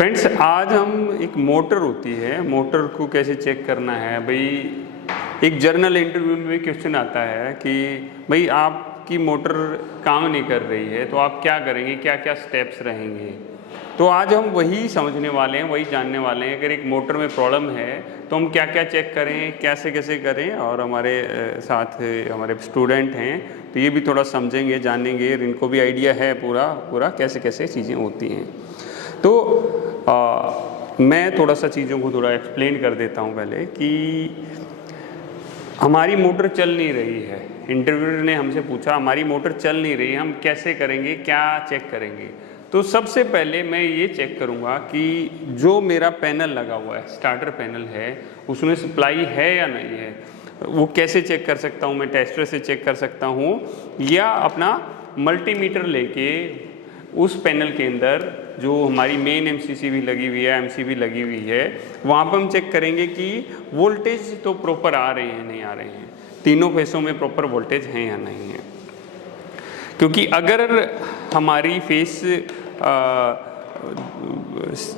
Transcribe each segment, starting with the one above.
Friends, आज हम एक मोटर होती है, मोटर को कैसे चेक करना है भाई। एक जर्नल इंटरव्यू में क्वेश्चन आता है कि भाई आपकी मोटर काम नहीं कर रही है तो आप क्या करेंगे, क्या क्या स्टेप्स रहेंगे। तो आज हम वही समझने वाले हैं, वही जानने वाले हैं। अगर एक मोटर में प्रॉब्लम है तो हम क्या क्या चेक करें, कैसे कैसे करें। और हमारे साथ हमारे स्टूडेंट हैं तो ये भी थोड़ा समझेंगे, जानेंगे, इनको भी आइडिया है पूरा कैसे कैसे चीज़ें होती हैं। तो मैं थोड़ा सा चीज़ों को थोड़ा एक्सप्लेन कर देता हूँ पहले कि हमारी मोटर चल नहीं रही है। इंटरव्यूअर ने हमसे पूछा हमारी मोटर चल नहीं रही है, हम कैसे करेंगे, क्या चेक करेंगे। तो सबसे पहले मैं ये चेक करूँगा कि जो मेरा पैनल लगा हुआ है, स्टार्टर पैनल है, उसमें सप्लाई है या नहीं है। वो कैसे चेक कर सकता हूँ मैं? टेस्टर से चेक कर सकता हूँ या अपना मल्टीमीटर लेके उस पैनल के अंदर जो हमारी मेन एमसीसी भी लगी हुई है, एमसी भी लगी हुई है, वहाँ पर हम चेक करेंगे कि वोल्टेज तो प्रॉपर आ रहे हैं नहीं आ रहे हैं, तीनों फेसों में प्रॉपर वोल्टेज हैं या नहीं है। क्योंकि अगर हमारी फेस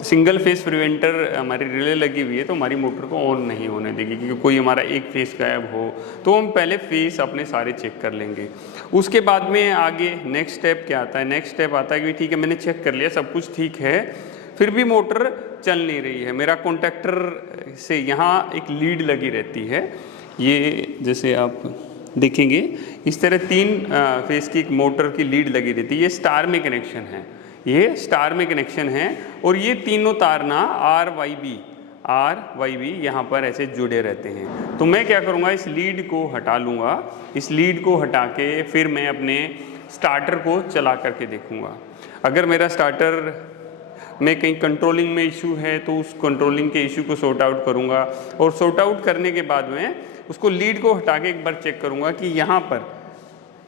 सिंगल फेस प्रिवेंटर हमारी रिले लगी हुई है तो हमारी मोटर को ऑन नहीं होने देगी। क्योंकि कोई हमारा एक फेस गायब हो तो हम पहले फेस अपने सारे चेक कर लेंगे। उसके बाद में आगे नेक्स्ट स्टेप क्या आता है? नेक्स्ट स्टेप आता है कि ठीक है, मैंने चेक कर लिया, सब कुछ ठीक है, फिर भी मोटर चल नहीं रही है। मेरा कॉन्टैक्टर से यहाँ एक लीड लगी रहती है, ये जैसे आप देखेंगे इस तरह 3 फेस की एक मोटर की लीड लगी रहती है। ये स्टार में कनेक्शन है, ये स्टार में कनेक्शन है और ये तीनों तार ना आर वाई बी यहाँ पर ऐसे जुड़े रहते हैं। तो मैं क्या करूँगा, इस लीड को हटा लूँगा। इस लीड को हटा के फिर मैं अपने स्टार्टर को चला करके देखूँगा। अगर मेरा स्टार्टर में कहीं कंट्रोलिंग में इशू है तो उस कंट्रोलिंग के इशू को सॉर्ट आउट करूँगा। और सॉर्ट आउट करने के बाद में उसको लीड को हटा के एक बार चेक करूँगा कि यहाँ पर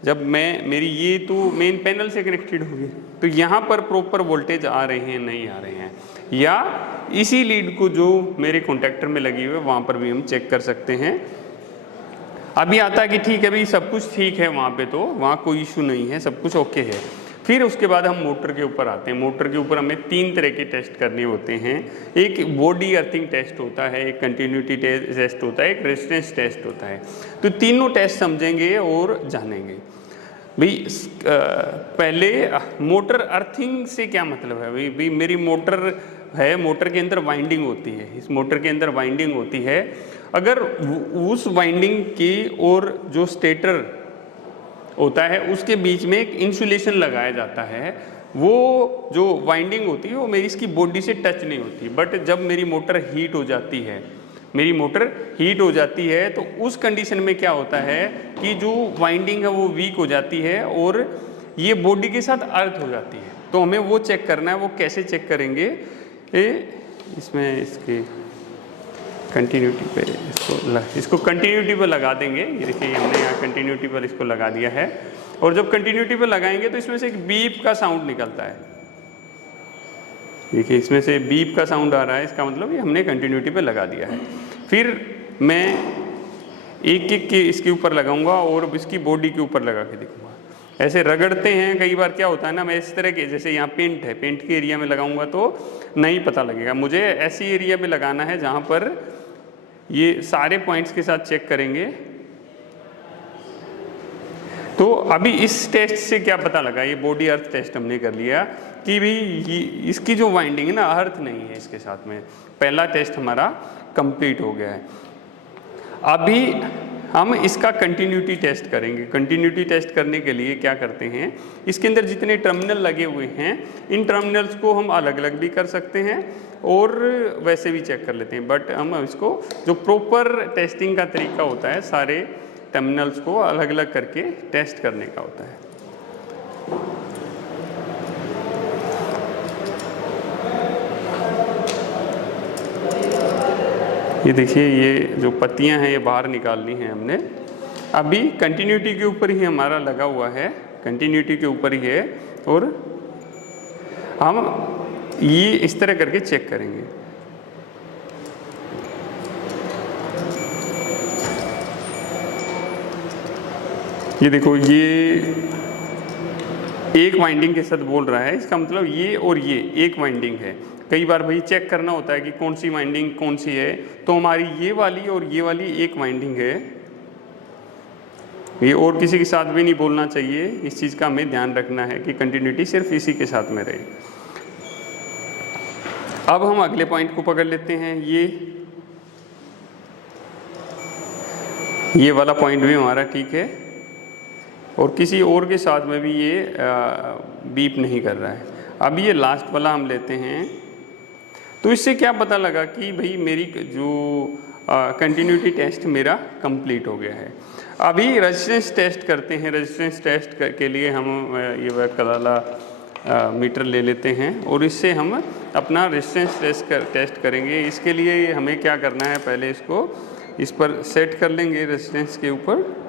जब मेरी ये तो मेन पैनल से कनेक्टेड होगी तो यहाँ पर प्रॉपर वोल्टेज आ रहे हैं नहीं आ रहे हैं, या इसी लीड को जो मेरे कॉन्टैक्टर में लगी हुई है वहाँ पर भी हम चेक कर सकते हैं। अभी आता है कि ठीक है भाई, सब कुछ ठीक है वहाँ पे, तो वहाँ कोई इशू नहीं है, सब कुछ ओके है। फिर उसके बाद हम मोटर के ऊपर आते हैं। मोटर के ऊपर हमें 3 तरह के टेस्ट करने होते हैं। एक बॉडी अर्थिंग टेस्ट होता है, एक कंटिन्यूटी टेस्ट होता है, एक रेजिस्टेंस टेस्ट होता है। तो तीनों टेस्ट समझेंगे और जानेंगे। भाई पहले मोटर अर्थिंग से क्या मतलब है? भाई मेरी मोटर है, मोटर के अंदर वाइंडिंग होती है, इस मोटर के अंदर वाइंडिंग होती है। अगर उस वाइंडिंग की और जो स्टेटर होता है उसके बीच में एक इंसुलेशन लगाया जाता है, वो जो वाइंडिंग होती है वो मेरी इसकी बॉडी से टच नहीं होती। बट जब मेरी मोटर हीट हो जाती है, तो उस कंडीशन में क्या होता है कि जो वाइंडिंग है वो वीक हो जाती है और ये बॉडी के साथ अर्थ हो जाती है। तो हमें वो चेक करना है। वो कैसे चेक करेंगे? इसमें इसके कंटिन्यूटी पे इसको कंटिन्यूटी पर लगा देंगे। ये देखिए हमने यहाँ कंटिन्यूटी पर इसको लगा दिया है। और जब कंटिन्यूटी पर लगाएंगे तो इसमें से एक बीप का साउंड निकलता है। देखिए इसमें से बीप का साउंड आ रहा है, इसका मतलब ये हमने कंटिन्यूटी पे लगा दिया है। फिर मैं एक एक के इसके ऊपर लगाऊंगा और इसकी बॉडी के ऊपर लगा के देखूंगा। ऐसे रगड़ते हैं, कई बार क्या होता है ना, मैं इस तरह के, जैसे यहाँ पेंट है, पेंट के एरिया में लगाऊंगा तो नहीं पता लगेगा। मुझे ऐसी एरिया में लगाना है जहाँ पर ये सारे पॉइंट्स के साथ चेक करेंगे। तो अभी इस टेस्ट से क्या पता लगा, ये बॉडी अर्थ टेस्ट हमने कर लिया कि भाई इसकी जो वाइंडिंग है ना, अर्थ नहीं है इसके साथ में। पहला टेस्ट हमारा कंप्लीट हो गया है। अभी हम इसका कंटिन्यूटी टेस्ट करेंगे। कंटिन्यूटी टेस्ट करने के लिए क्या करते हैं, इसके अंदर जितने टर्मिनल लगे हुए हैं इन टर्मिनल्स को हम अलग अलग भी कर सकते हैं और वैसे भी चेक कर लेते हैं। बट हम इसको जो प्रॉपर टेस्टिंग का तरीका होता है, सारे टर्मिनल्स को अलग अलग करके टेस्ट करने का होता है। ये देखिए, ये जो पत्तियां हैं ये बाहर निकालनी है हमने। अभी कंटिन्यूटी के ऊपर ही हमारा लगा हुआ है, कंटिन्यूटी के ऊपर ही है और हम ये इस तरह करके चेक करेंगे। ये देखो, एक वाइंडिंग के साथ बोल रहा है, इसका मतलब ये और ये एक वाइंडिंग है। कई बार भाई चेक करना होता है कि कौन सी वाइंडिंग कौन सी है, तो हमारी ये वाली और ये वाली एक वाइंडिंग है, ये और किसी के साथ भी नहीं बोलना चाहिए। इस चीज़ का हमें ध्यान रखना है कि कंटिन्यूटी सिर्फ इसी के साथ में रहे। अब हम अगले पॉइंट को पकड़ लेते हैं। ये वाला पॉइंट भी हमारा ठीक है और किसी और के साथ में भी ये बीप नहीं कर रहा है। अब ये लास्ट वाला हम लेते हैं। तो इससे क्या पता लगा कि भाई मेरी जो कंटिन्यूटी टेस्ट मेरा कंप्लीट हो गया है। अभी रेजिस्टेंस टेस्ट करते हैं। रेजिस्टेंस टेस्ट के लिए हम ये वैकलाला मीटर ले लेते हैं और इससे हम अपना रेजिस्टेंस टेस्ट करेंगे। इसके लिए हमें क्या करना है, पहले इसको इस पर सेट कर लेंगे रेजिस्टेंस के ऊपर।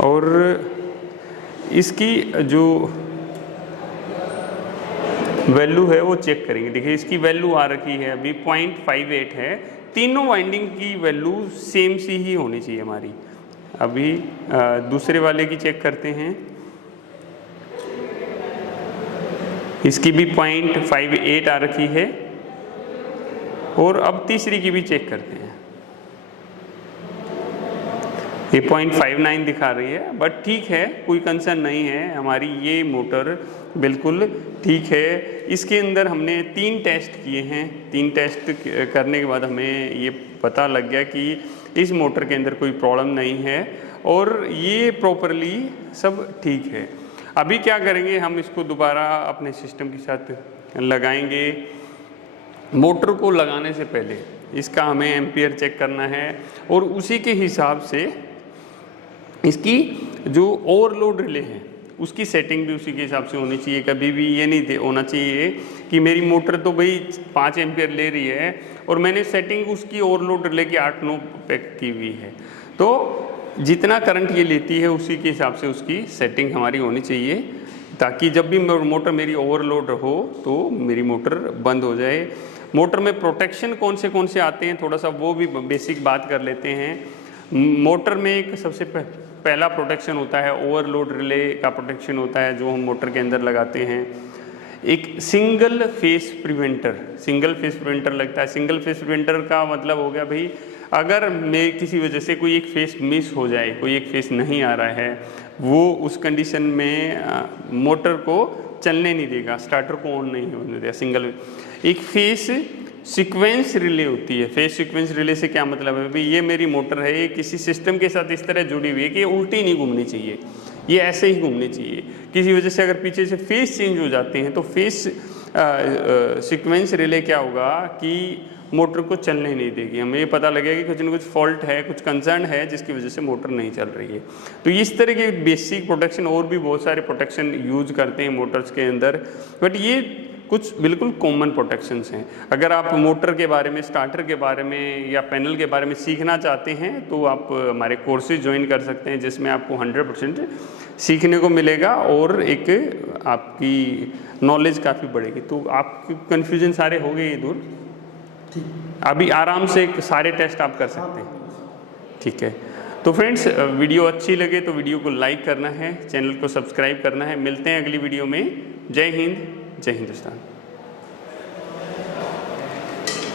और इसकी जो वैल्यू है वो चेक करेंगे। देखिए इसकी वैल्यू आ रखी है अभी 0.58 है। तीनों वाइंडिंग की वैल्यू सेम सी ही होनी चाहिए हमारी। अभी दूसरे वाले की चेक करते हैं, इसकी भी 0.58 आ रखी है और अब तीसरी की भी चेक करते हैं। ये 0.59 दिखा रही है, बट ठीक है, कोई कंसर्न नहीं है, हमारी ये मोटर बिल्कुल ठीक है। इसके अंदर हमने 3 टेस्ट किए हैं। 3 टेस्ट करने के बाद हमें ये पता लग गया कि इस मोटर के अंदर कोई प्रॉब्लम नहीं है और ये प्रॉपरली सब ठीक है। अभी क्या करेंगे, हम इसको दोबारा अपने सिस्टम के साथ लगाएंगे। मोटर को लगाने से पहले इसका हमें एम्पियर चेक करना है और उसी के हिसाब से इसकी जो ओवरलोड रिले है उसकी सेटिंग भी उसी के हिसाब से होनी चाहिए। कभी भी ये नहीं होना चाहिए कि मेरी मोटर तो भाई 5 एम्पियर ले रही है और मैंने सेटिंग उसकी ओवरलोड रिले की 8-9 पे की हुई है। तो जितना करंट ये लेती है उसी के हिसाब से उसकी सेटिंग हमारी होनी चाहिए, ताकि जब भी मोटर मेरी ओवरलोड हो तो मेरी मोटर बंद हो जाए। मोटर में प्रोटेक्शन कौन से आते हैं, थोड़ा सा वो भी बेसिक बात कर लेते हैं। मोटर में एक सबसे पहला प्रोटेक्शन होता है ओवरलोड रिले का प्रोटेक्शन होता है, जो हम मोटर के अंदर लगाते हैं। एक सिंगल फेस प्रिवेंटर लगता है। सिंगल फेस प्रिवेंटर का मतलब हो गया भाई, अगर मैं किसी वजह से कोई एक फेस मिस हो जाए, कोई एक फेस नहीं आ रहा है, वो उस कंडीशन में मोटर को चलने नहीं देगा, स्टार्टर को ऑन नहीं होने देगा। सिंगल एक फेस सीक्वेंस रिले होती है। फेस सीक्वेंस रिले से क्या मतलब है भाई, ये मेरी मोटर है, ये किसी सिस्टम के साथ इस तरह जुड़ी हुई है कि ये उल्टी नहीं घूमनी चाहिए, ये ऐसे ही घूमनी चाहिए। किसी वजह से अगर पीछे से फेस चेंज हो जाते हैं तो फेस सीक्वेंस रिले क्या होगा कि मोटर को चलने नहीं देगी। हमें ये पता लगेगा कि कुछ ना कुछ फॉल्ट है, कुछ कंसर्न है जिसकी वजह से मोटर नहीं चल रही है। तो इस तरह के बेसिक प्रोटेक्शन, और भी बहुत सारे प्रोटेक्शन यूज करते हैं मोटर्स के अंदर, बट ये कुछ बिल्कुल कॉमन प्रोटेक्शंस हैं। अगर आप मोटर के बारे में, स्टार्टर के बारे में या पैनल के बारे में सीखना चाहते हैं तो आप हमारे कोर्सेज ज्वाइन कर सकते हैं, जिसमें आपको 100% सीखने को मिलेगा और एक आपकी नॉलेज काफ़ी बढ़ेगी। तो आपके कन्फ्यूजन सारे हो गए दूर, अभी आराम से सारे टेस्ट आप कर सकते हैं। ठीक है, तो फ्रेंड्स वीडियो अच्छी लगे तो वीडियो को लाइक करना है, चैनल को सब्सक्राइब करना है। मिलते हैं अगली वीडियो में। जय हिंद, जय हिंदुस्तान।